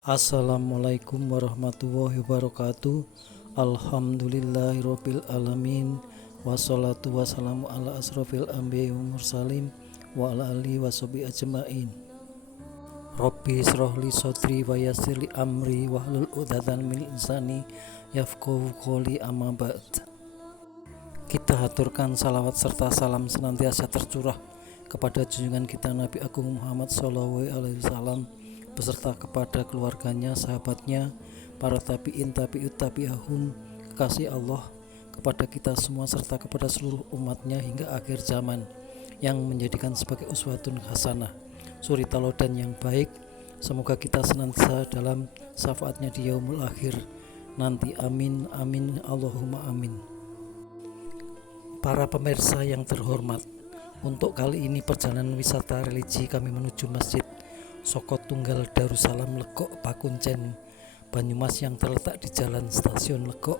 Assalamualaikum warahmatullahi wabarakatuh. Alhamdulillahirabbil alamin. Wassalatu wassalamu ala asrofil anbiya'i wal mursalin wa ala alihi washabihi ajmain. Rabbi shrahli sadri wa yassirli amri wahlul 'uqdatam min lisani yafqahu qouli, amma ba'd. Kita haturkan salawat serta salam senantiasa tercurah kepada junjungan kita Nabi Agung Muhammad SAW beserta kepada keluarganya, sahabatnya, para tabi'in, tabi'ut tabi'ahum, kekasih Allah, kepada kita semua serta kepada seluruh umatnya hingga akhir zaman, yang menjadikan sebagai uswatun hasanah, suri teladan yang baik. Semoga kita senantiasa dalam syafaatnya di yaumul akhir nanti, amin amin Allahumma amin. Para pemirsa yang terhormat, untuk kali ini perjalanan wisata religi kami menuju Masjid Soko Tunggal Darussalam Legok Pakuncen Banyumas yang terletak di Jalan Stasiun Legok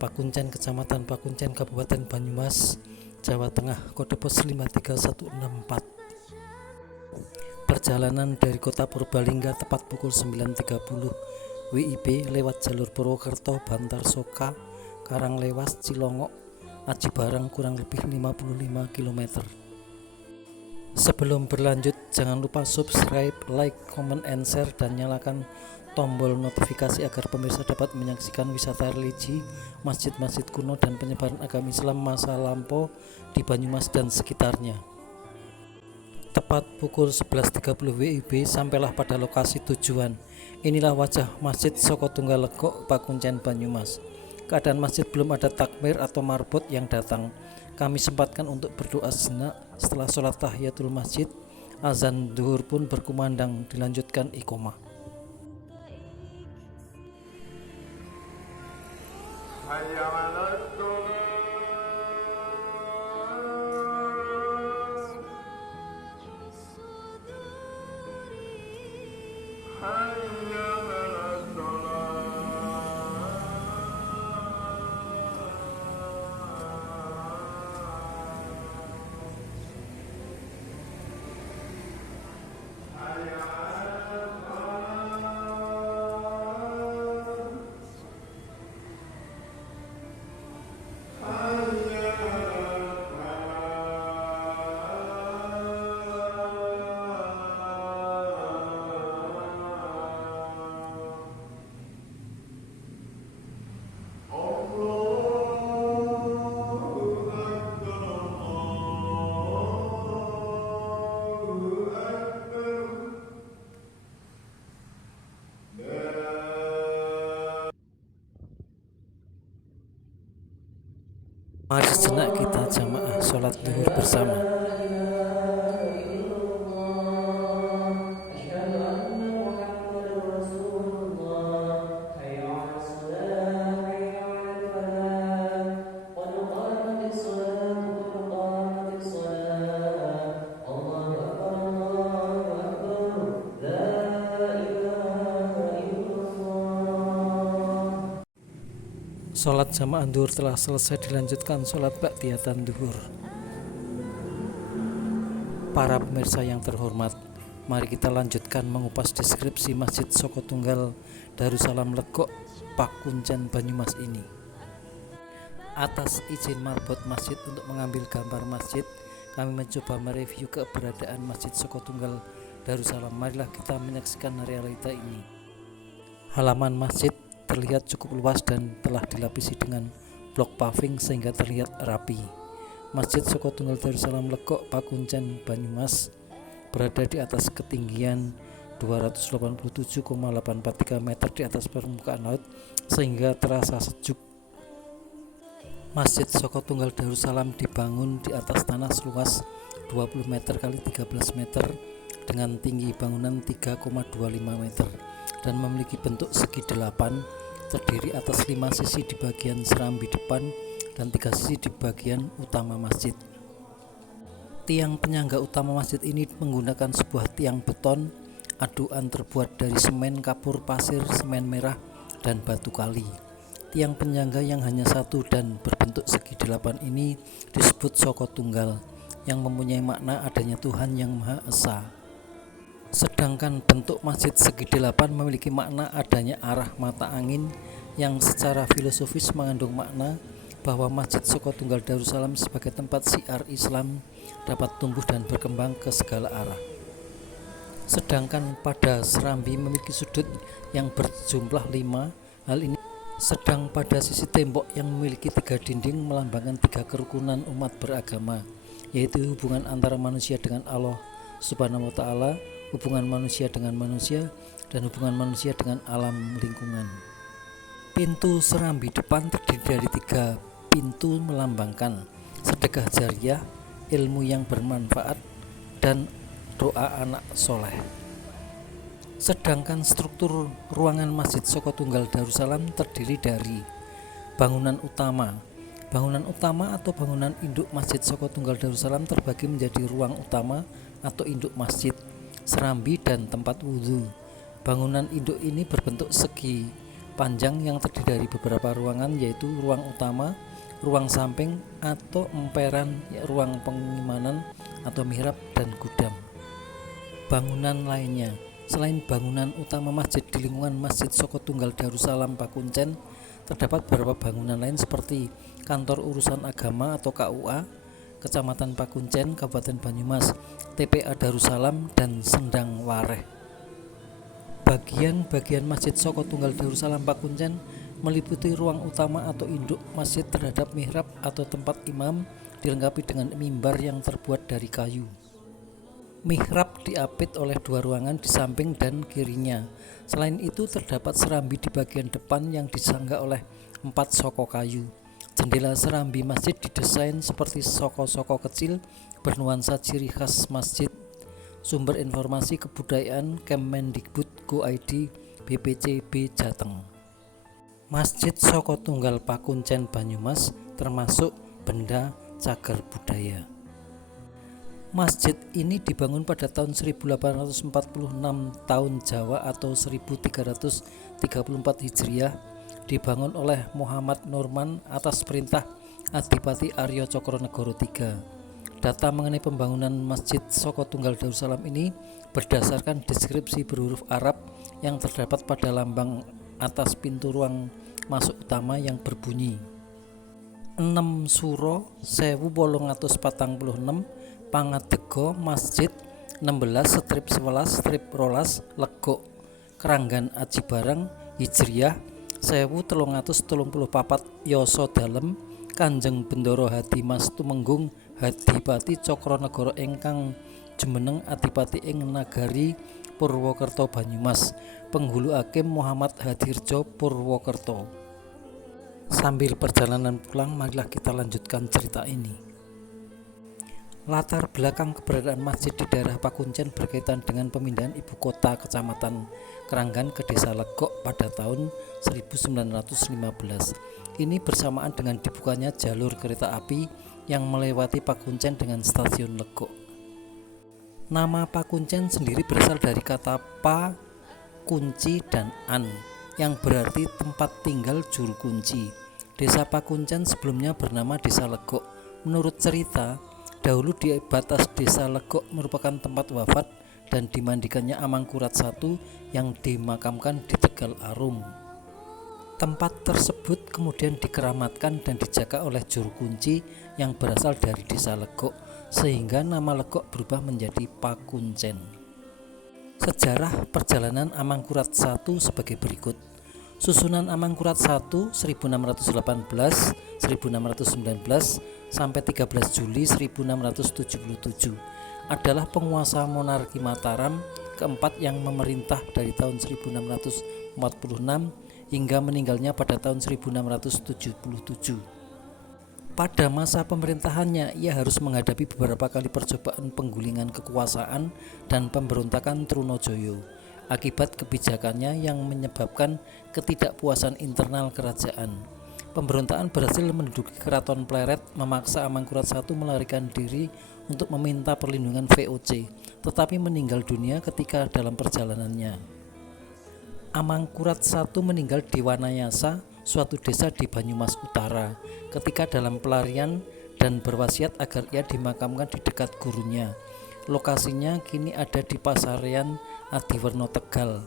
Pakuncen, Kecamatan Pakuncen, Kabupaten Banyumas, Jawa Tengah, kode pos 53164. Perjalanan dari kota Purbalingga tepat pukul 9.30 WIB lewat jalur Purwokerto, Bantar Soka, Karanglewas, Cilongok, Aji Barang kurang lebih 55 km. Sebelum berlanjut, jangan lupa subscribe, like, comment, and share, dan nyalakan tombol notifikasi agar pemirsa dapat menyaksikan wisata religi, masjid-masjid kuno, dan penyebaran agama Islam masa lampau di Banyumas dan sekitarnya. Tepat pukul 11.30 WIB sampailah pada lokasi tujuan. Inilah wajah Masjid Soko Tunggal Legok Pakuncen Banyumas. Keadaan masjid belum ada takmir atau marbot yang datang. Kami sempatkan untuk berdoa sejenak. Setelah sholat tahiyatul masjid, azan zuhur pun berkumandang, dilanjutkan iqomah. Mari sejenak kita jamaah sholat zuhur bersama. Sholat jamaah zuhur telah selesai, dilanjutkan sholat ba'diyatan zuhur. Para pemirsa yang terhormat, mari kita lanjutkan mengupas deskripsi Masjid Soko Tunggal Darussalam Legok Pakuncen Banyumas ini. Atas izin marbot masjid untuk mengambil gambar masjid, kami mencoba mereview keberadaan Masjid Soko Tunggal Darussalam. Marilah kita menyaksikan realita ini. Halaman masjid terlihat cukup luas dan telah dilapisi dengan blok paving sehingga terlihat rapi. Masjid Soko Tunggal Darussalam Legok Pakuncen Banyumas berada di atas ketinggian 287,843 meter di atas permukaan laut sehingga terasa sejuk. Masjid Soko Tunggal Darussalam dibangun di atas tanah seluas 20 meter x 13 meter dengan tinggi bangunan 3,25 meter dan memiliki bentuk segi 8, terdiri atas 5 sisi di bagian serambi depan dan 3 sisi di bagian utama masjid. Tiang penyangga utama masjid ini menggunakan sebuah tiang beton aduan terbuat dari semen, kapur, pasir, semen merah, dan batu kali. Tiang penyangga yang hanya satu dan berbentuk segi 8 ini disebut Soko Tunggal, yang mempunyai makna adanya Tuhan yang Maha Esa. Sedangkan bentuk masjid segi delapan memiliki makna adanya arah mata angin yang secara filosofis mengandung makna bahwa Masjid Soko Tunggal Darussalam sebagai tempat syiar Islam dapat tumbuh dan berkembang ke segala arah. Sedangkan pada serambi memiliki sudut yang berjumlah 5. Hal ini sedang pada sisi tembok yang memiliki 3 dinding melambangkan 3 kerukunan umat beragama, yaitu hubungan antara manusia dengan Allah Subhanahu wa Ta'ala, hubungan manusia dengan manusia, dan hubungan manusia dengan alam lingkungan. Pintu serambi depan terdiri dari 3 pintu melambangkan sedekah jariah, ilmu yang bermanfaat, dan doa anak soleh. Sedangkan struktur ruangan Masjid Soko Tunggal Darussalam terdiri dari bangunan utama. Bangunan utama atau bangunan induk Masjid Soko Tunggal Darussalam terbagi menjadi ruang utama atau induk masjid, serambi, dan tempat wudhu. Bangunan induk ini berbentuk segi panjang yang terdiri dari beberapa ruangan, yaitu ruang utama, ruang samping atau emperan, ruang pengimanan atau mihrab, dan gudang. Bangunan lainnya selain bangunan utama masjid di lingkungan Masjid Soko Tunggal Darussalam Pakuncen, terdapat beberapa bangunan lain seperti Kantor Urusan Agama atau KUA, Kecamatan Pakuncen, Kabupaten Banyumas, TPA Darussalam, dan Sendang Wareh. Bagian-bagian Masjid Soko Tunggal Darussalam Pakuncen meliputi ruang utama atau induk masjid terhadap mihrab atau tempat imam, dilengkapi dengan mimbar yang terbuat dari kayu. Mihrab diapit oleh 2 ruangan di samping dan kirinya. Selain itu terdapat serambi di bagian depan yang disangga oleh 4 soko kayu. Jendela serambi masjid didesain seperti soko-soko kecil bernuansa ciri khas masjid. Sumber informasi kebudayaan Kemendikbud.go.id BPCB Jateng. Masjid Soko Tunggal Pakuncen Banyumas termasuk benda cagar budaya. Masjid ini dibangun pada tahun 1846 tahun Jawa atau 1334 Hijriah, dibangun oleh Muhammad Nurman atas perintah Adipati Arya Cokronegoro III. Data mengenai pembangunan Masjid Soko Tunggal Darussalam ini berdasarkan deskripsi berhuruf Arab yang terdapat pada lambang atas pintu ruang masuk utama yang berbunyi 6 Suro 1846 Pangadego Masjid 16/11/12 Legok Keranggan Aji Barang Hijriah 1334 Yoso Dalem Kanjeng Bendoro Hadi Mas Tumenggung Hadipati Cokronegoro ingkang jumeneng Adipati ing Nagari Purwokerto Banyumas, Penghulu Hakim Muhammad Hadirjo Purwokerto. Sambil perjalanan pulang, marilah kita lanjutkan cerita ini. Latar belakang keberadaan masjid di daerah Pakuncen berkaitan dengan pemindahan ibu kota Kecamatan Keranggan ke Desa Legok pada tahun 1915. Ini bersamaan dengan dibukanya jalur kereta api yang melewati Pakuncen dengan stasiun Legok. Nama Pakuncen sendiri berasal dari kata pa, kunci, dan an, yang berarti tempat tinggal juru kunci. Desa Pakuncen sebelumnya bernama Desa Legok. Menurut cerita, dahulu di batas Desa Legok merupakan tempat wafat dan dimandikannya Amangkurat I yang dimakamkan di Tegal Arum. Tempat tersebut kemudian dikeramatkan dan dijaga oleh juru kunci yang berasal dari Desa Legok, sehingga nama Legok berubah menjadi Pakuncen. Sejarah perjalanan Amangkurat I sebagai berikut. Susunan Amangkurat I 1618-1619 sampai 13 Juli 1677 adalah penguasa monarki Mataram keempat yang memerintah dari tahun 1646 hingga meninggalnya pada tahun 1677. Pada masa pemerintahannya, ia harus menghadapi beberapa kali percobaan penggulingan kekuasaan dan pemberontakan Trunojoyo. Akibat kebijakannya yang menyebabkan ketidakpuasan internal kerajaan, pemberontakan berhasil menduduki Keraton Pleret, memaksa Amangkurat I melarikan diri untuk meminta perlindungan VOC, tetapi meninggal dunia ketika dalam perjalanannya. Amangkurat I meninggal di Wanayasa, suatu desa di Banyumas Utara, ketika dalam pelarian dan berwasiat agar ia dimakamkan di dekat gurunya. Lokasinya kini ada di Pasarian Adiwerno Tegal.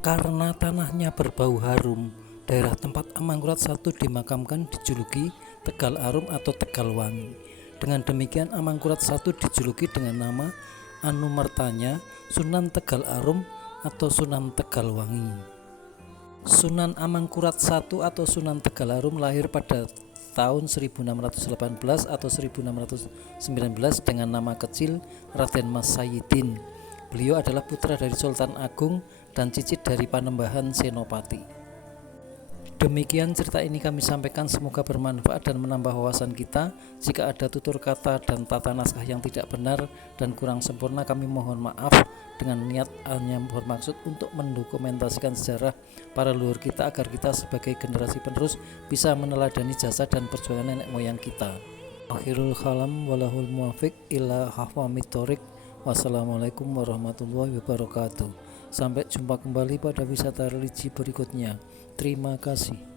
Karena tanahnya berbau harum, daerah tempat Amangkurat I dimakamkan dijuluki Tegal Arum atau Tegal Wangi. Dengan demikian Amangkurat I dijuluki dengan nama anumertanya Sunan Tegal Arum atau Sunan Tegal Wangi. Sunan Amangkurat I atau Sunan Tegal Arum lahir pada tahun 1618 atau 1619 dengan nama kecil Raden Mas Sayyidin. Beliau adalah putra dari Sultan Agung dan cicit dari Panembahan Senopati. Demikian cerita ini kami sampaikan, semoga bermanfaat dan menambah wawasan kita. Jika ada tutur kata dan tata naskah yang tidak benar dan kurang sempurna, kami mohon maaf. Dengan niat hanya bermaksud untuk mendokumentasikan sejarah para leluhur kita agar kita sebagai generasi penerus bisa meneladani jasa dan perjuangan nenek moyang kita. Akhirul kalam walahul muwafiq ila hafamit thoriq. Wassalamualaikum warahmatullahi wabarakatuh. Sampai jumpa kembali pada wisata religi berikutnya. Terima kasih.